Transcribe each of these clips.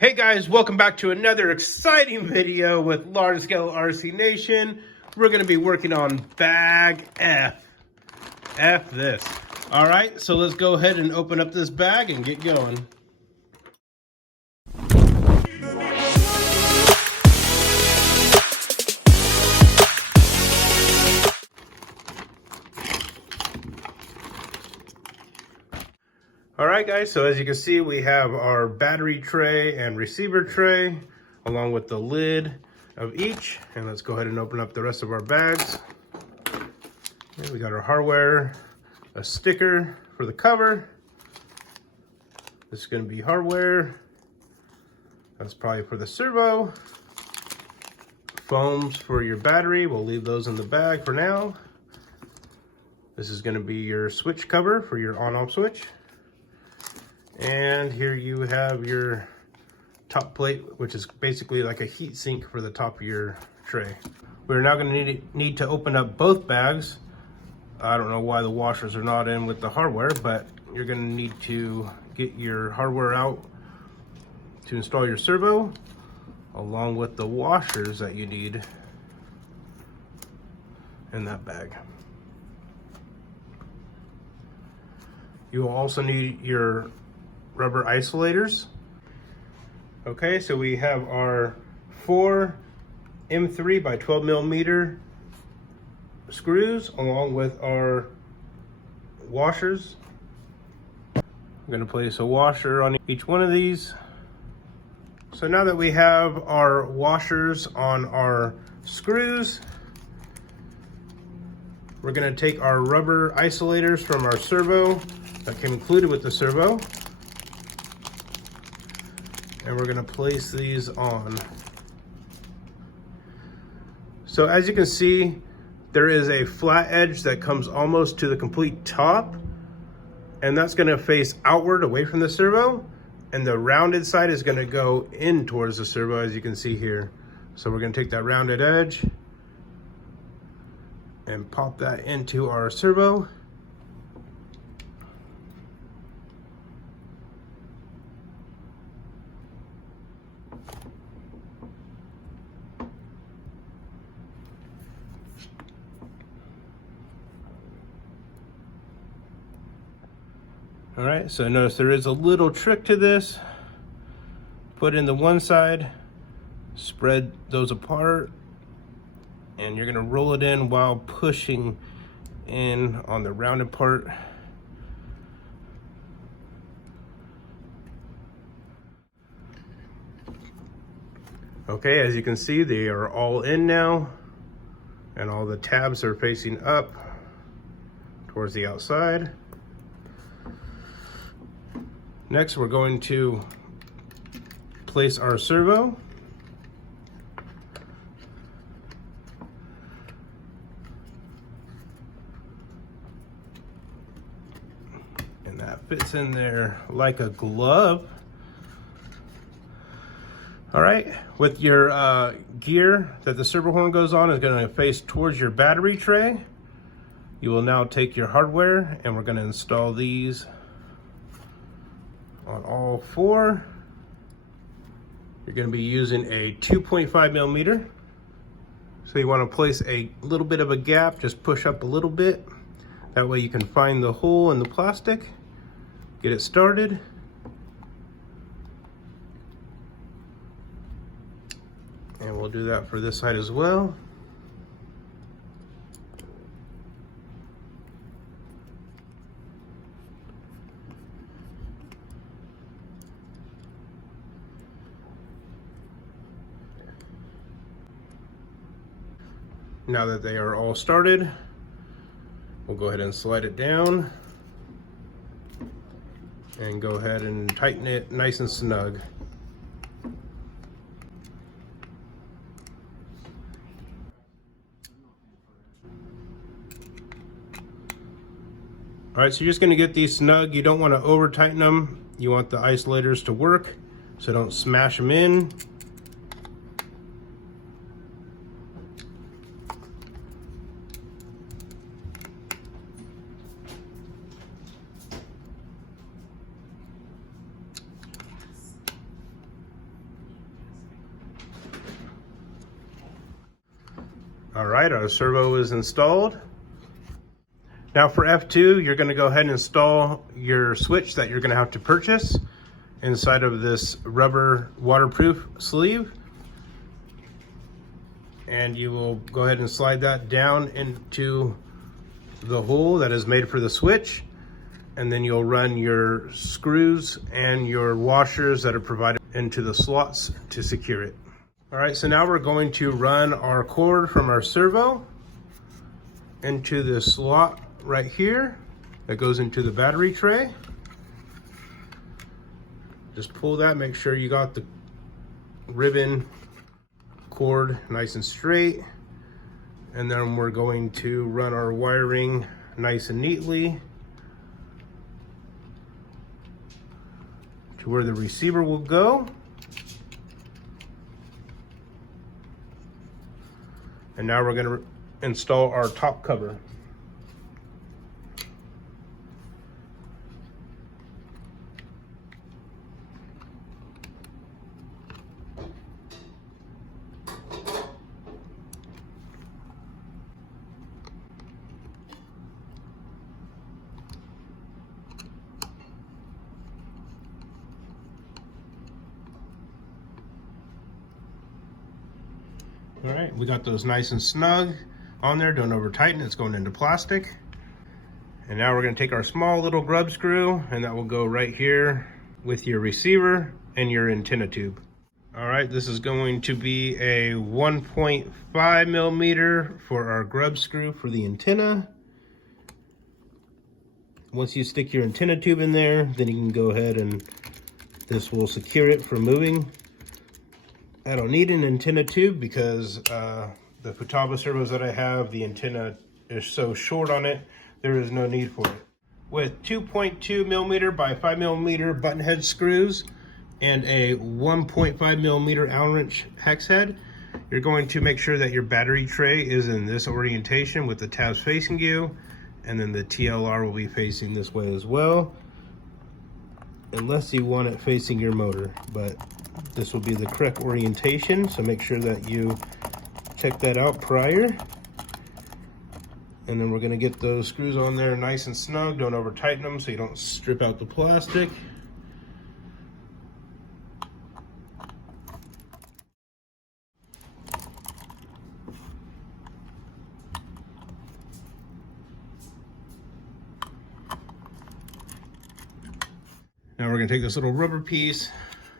Hey guys, welcome back to another exciting video with Large Scale RC Nation. We're going to be working on bag F. F this. All right, so let's go ahead and open up this bag and get going. All right guys, so as you can see, we have our battery tray and receiver tray along with the lid of each. And let's go ahead and open up the rest of our bags. Okay, we got our hardware, a sticker for the cover. This is going to be hardware. That's probably for the servo. Foams for your battery. We'll leave those in the bag for now. This is going to be your switch cover for your on-off switch. And here you have your top plate, which is basically like a heat sink for the top of your tray. We're now going to need to open up both bags. I don't know why the washers are not in with the hardware, but you're going to need to get your hardware out to install your servo, along with the washers that you need in that bag. You will also need your rubber isolators. Okay, so we have our 4 M3 by 12 millimeter screws along with our washers. I'm going to place a washer on each one of these. So now that we have our washers on our screws, we're going to take our rubber isolators from our servo that came included with the servo, and we're going to place these on. So as you can see, there is a flat edge that comes almost to the complete top, and that's going to face outward away from the servo, and the rounded side is going to go in towards the servo, as you can see here. So we're going to take that rounded edge and pop that into our servo. All right, so notice there is a little trick to this. Put in the one side, spread those apart, and you're gonna roll it in while pushing in on the rounded part. Okay, as you can see, they are all in now, and all the tabs are facing up towards the outside. Next, we're going to place our servo. And that fits in there like a glove. All right, with your gear that the servo horn goes on is going to face towards your battery tray. You will now take your hardware, and we're going to install these on all 4. You're going to be using a 2.5 millimeter. So you want to place a little bit of a gap, just push up a little bit. That way you can find the hole in the plastic, get it started. And we'll do that for this side as well. Now that they are all started, we'll go ahead and slide it down and go ahead and tighten it nice and snug. All right, so you're just going to get these snug. You don't want to over tighten them. You want the isolators to work, so don't smash them in. All right, our servo is installed. Now for F2, you're gonna go ahead and install your switch that you're gonna have to purchase inside of this rubber waterproof sleeve. And you will go ahead and slide that down into the hole that is made for the switch. And then you'll run your screws and your washers that are provided into the slots to secure it. All right, so now we're going to run our cord from our servo into the slot right here that goes into the battery tray. Just pull that, make sure you got the ribbon cord nice and straight. And then we're going to run our wiring nice and neatly to where the receiver will go. And now we're going to install our top cover. All right, we got those nice and snug on there. Don't over tighten, it's going into plastic. And now we're gonna take our small little grub screw and that will go right here with your receiver and your antenna tube. All right, this is going to be a 1.5 millimeter for our grub screw for the antenna. Once you stick your antenna tube in there, then you can go ahead and this will secure it from moving. I don't need an antenna tube because the Futaba servos that I have, the antenna is so short on it, there is no need for it. With 2.2 millimeter by 5 millimeter button head screws and a 1.5 millimeter Allen wrench hex head, you're going to make sure that your battery tray is in this orientation with the tabs facing you, and then the TLR will be facing this way as well, unless you want it facing your motor, but this will be the correct orientation, so make sure that you check that out prior. And then we're going to get those screws on there nice and snug. Don't over tighten them so you don't strip out the plastic. Now we're going to take this little rubber piece.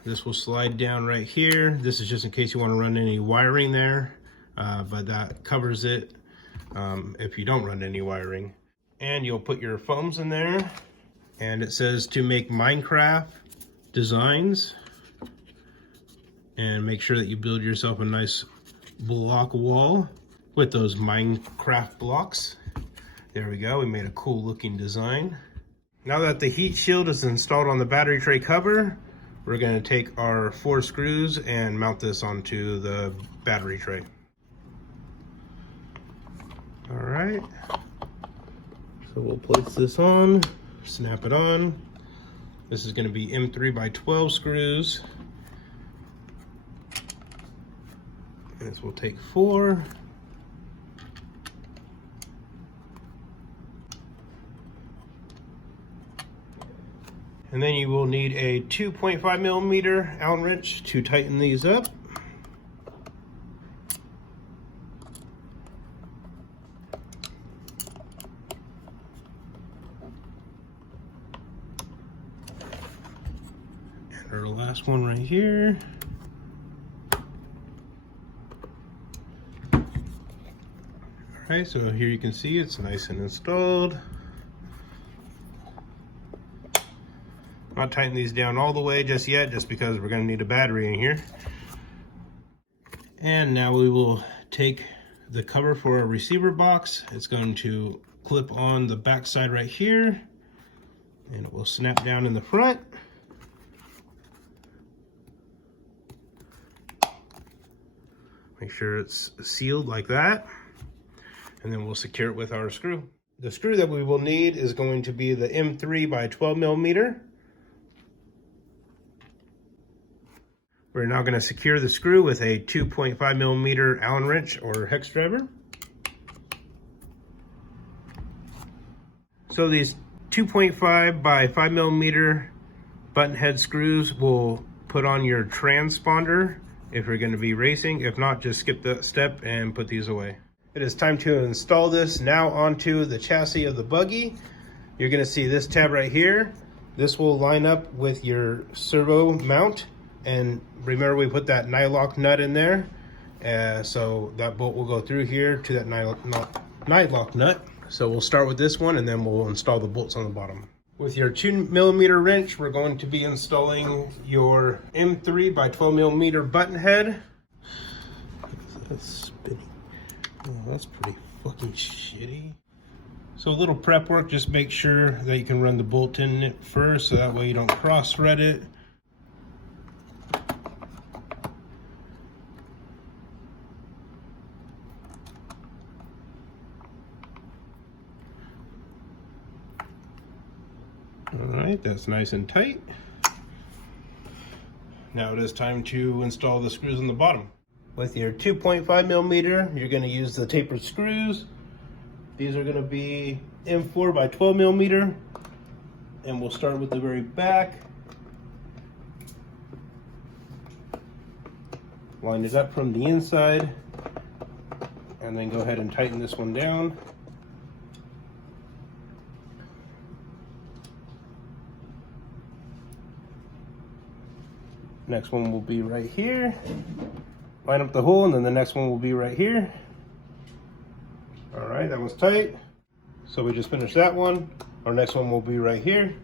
This will slide down right here. This is just in case you want to run any wiring there, but that covers it if you don't run any wiring. And you'll put your foams in there, and it says to make Minecraft designs, and make sure that you build yourself a nice block wall with those Minecraft blocks. There we go, we made a cool looking design. Now that the heat shield is installed on the battery tray cover, we're going to take our 4 screws and mount this onto the battery tray. All right, so we'll place this on, snap it on. This is going to be M3 by 12 screws. This will take 4. And then you will need a 2.5 millimeter Allen wrench to tighten these up. And our last one right here. All right, so here you can see it's nice and installed. Not tighten these down all the way just yet, just because we're going to need a battery in here. And now we will take the cover for our receiver box. It's going to clip on the back side right here, and it will snap down in the front. Make sure it's sealed like that, and then we'll secure it with our screw. The screw that we will need is going to be the M3 by 12 millimeter. We're now going to secure the screw with a 2.5 millimeter Allen wrench or hex driver. So these 2.5 by 5 millimeter button head screws will put on your transponder if you're going to be racing. If not, just skip that step and put these away. It is time to install this now onto the chassis of the buggy. You're going to see this tab right here. This will line up with your servo mount, and remember we put that nylock nut in there, so that bolt will go through here to that nylock nut. So we'll start with this one and then we'll install the bolts on the bottom. With your 2 millimeter wrench, we're going to be installing your M3 by 12 millimeter button head. That's spinning. Oh, that's pretty fucking shitty. So a little prep work, just make sure that you can run the bolt in it first, so that way you don't cross thread it. Alright, that's nice and tight. Now it is time to install the screws on the bottom. With your 2.5 millimeter, you're going to use the tapered screws. These are going to be M4 by 12 millimeter, and we'll start with the very back. Line it up from the inside, and then go ahead and tighten this one down. Next one will be right here. Line up the hole, and then the next one will be right here. All right, that one's tight. So we just finished that one. Our next one will be right here.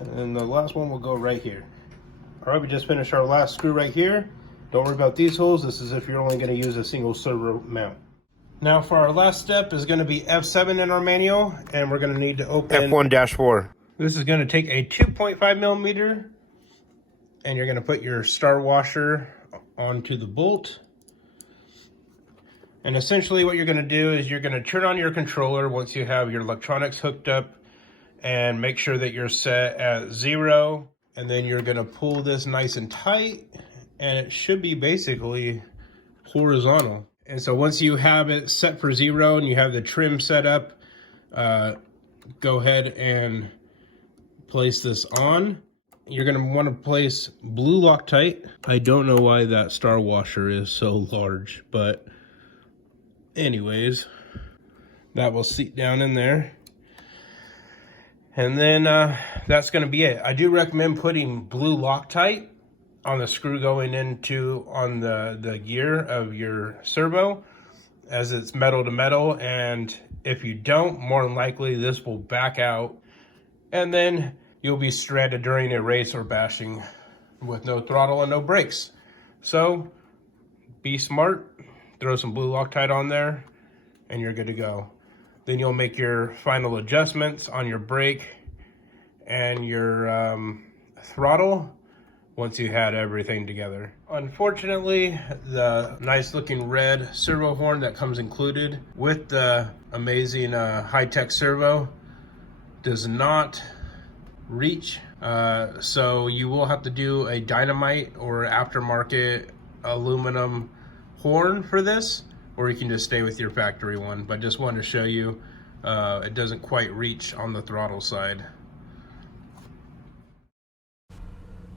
And then the last one will go right here. All right, we just finished our last screw right here. Don't worry about these holes. This is if you're only going to use a single servo mount. Now for our last step is going to be F7 in our manual, and we're going to need to open F1-4. This is going to take a 2.5 millimeter, and you're going to put your star washer onto the bolt. And essentially what you're going to do is you're going to turn on your controller once you have your electronics hooked up, and make sure that you're set at 0. And then you're going to pull this nice and tight, and it should be basically horizontal. And so once you have it set for 0 and you have the trim set up, go ahead and place this on. You're going to want to place blue Loctite. I don't know why that star washer is so large, but anyways, that will seat down in there. And then that's going to be it. I do recommend putting blue Loctite on the screw going into on the gear of your servo, as it's metal to metal, and if you don't, more than likely this will back out, and then you'll be stranded during a race or bashing with no throttle and no brakes. So be smart, throw some blue Loctite on there, and you're good to go. Then you'll make your final adjustments on your brake and your throttle once you had everything together. Unfortunately, the nice looking red servo horn that comes included with the amazing high-tech servo does not reach, so you will have to do a dynamite or aftermarket aluminum horn for this, or you can just stay with your factory one. But just wanted to show you it doesn't quite reach on the throttle side.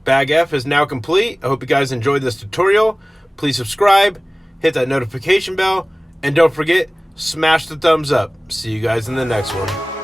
Bag F is now complete. I hope you guys enjoyed this tutorial. Please subscribe, hit that notification bell, and don't forget, smash the thumbs up. See you guys in the next one.